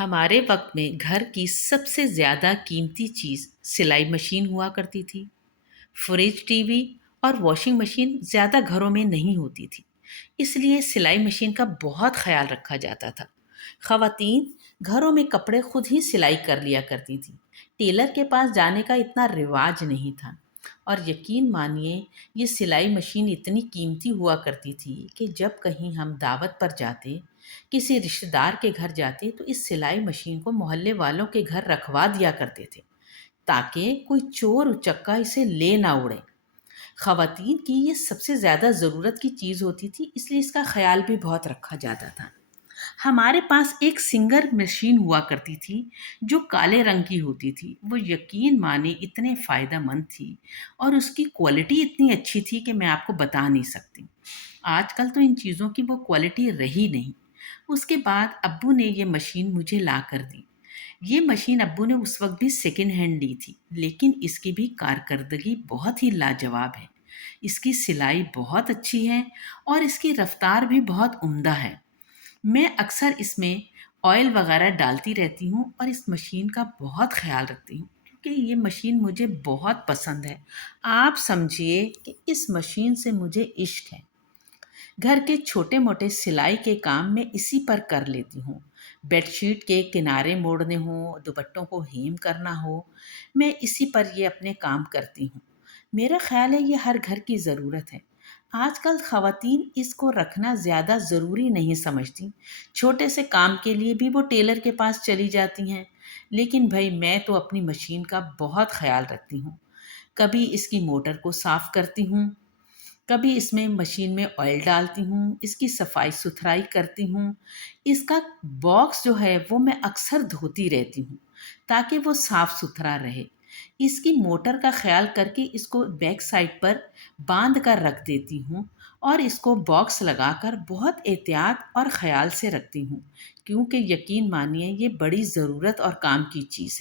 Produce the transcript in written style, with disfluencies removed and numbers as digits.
ہمارے وقت میں گھر کی سب سے زیادہ قیمتی چیز سلائی مشین ہوا کرتی تھی۔ فریج، ٹی وی اور واشنگ مشین زیادہ گھروں میں نہیں ہوتی تھی، اس لیے سلائی مشین کا بہت خیال رکھا جاتا تھا۔ خواتین گھروں میں کپڑے خود ہی سلائی کر لیا کرتی تھی۔ ٹیلر کے پاس جانے کا اتنا رواج نہیں تھا، اور یقین مانیے یہ سلائی مشین اتنی قیمتی ہوا کرتی تھی کہ جب کہیں ہم دعوت پر جاتے، کسی رشتہ دار کے گھر جاتے تو اس سلائی مشین کو محلے والوں کے گھر رکھوا دیا کرتے تھے تاکہ کوئی چور اچکا اسے لے نہ اڑے۔ خواتین کی یہ سب سے زیادہ ضرورت کی چیز ہوتی تھی، اس لیے اس کا خیال بھی بہت رکھا جاتا تھا۔ ہمارے پاس ایک سنگر مشین ہوا کرتی تھی جو کالے رنگ کی ہوتی تھی۔ وہ یقین مانے اتنے فائدہ مند تھی اور اس کی کوالٹی اتنی اچھی تھی کہ میں آپ کو بتا نہیں سکتی۔ آج کل تو ان چیزوں کی وہ کوالٹی رہی نہیں۔ اس کے بعد ابو نے یہ مشین مجھے لا کر دی۔ یہ مشین ابو نے اس وقت بھی سیکنڈ ہینڈ لی تھی، لیکن اس کی بھی کارکردگی بہت ہی لاجواب ہے۔ اس کی سلائی بہت اچھی ہے اور اس کی رفتار بھی بہت عمدہ ہے۔ میں اکثر اس میں آئل وغیرہ ڈالتی رہتی ہوں اور اس مشین کا بہت خیال رکھتی ہوں کیونکہ یہ مشین مجھے بہت پسند ہے۔ آپ سمجھیے کہ اس مشین سے مجھے عشق ہے۔ گھر کے چھوٹے موٹے سلائی کے کام میں اسی پر کر لیتی ہوں۔ بیڈ شیٹ کے کنارے موڑنے ہوں، دوپٹوں کو ہیم کرنا ہو، میں اسی پر یہ اپنے کام کرتی ہوں۔ میرا خیال ہے یہ ہر گھر کی ضرورت ہے۔ آج کل خواتین اس کو رکھنا زیادہ ضروری نہیں سمجھتی۔ چھوٹے سے کام کے لیے بھی وہ ٹیلر کے پاس چلی جاتی ہیں، لیکن بھائی میں تو اپنی مشین کا بہت خیال رکھتی ہوں۔ کبھی اس کی موٹر کو صاف کرتی ہوں، کبھی اس میں مشین میں آئل ڈالتی ہوں، اس کی صفائی ستھرائی کرتی ہوں۔ اس کا باکس جو ہے وہ میں اکثر دھوتی رہتی ہوں تاکہ وہ صاف ستھرا رہے۔ اس کی موٹر کا خیال کر کے اس کو بیک سائڈ پر باندھ کر رکھ دیتی ہوں اور اس کو باکس لگا کر بہت احتیاط اور خیال سے رکھتی ہوں کیونکہ یقین مانیے یہ بڑی ضرورت اور کام کی چیز ہے۔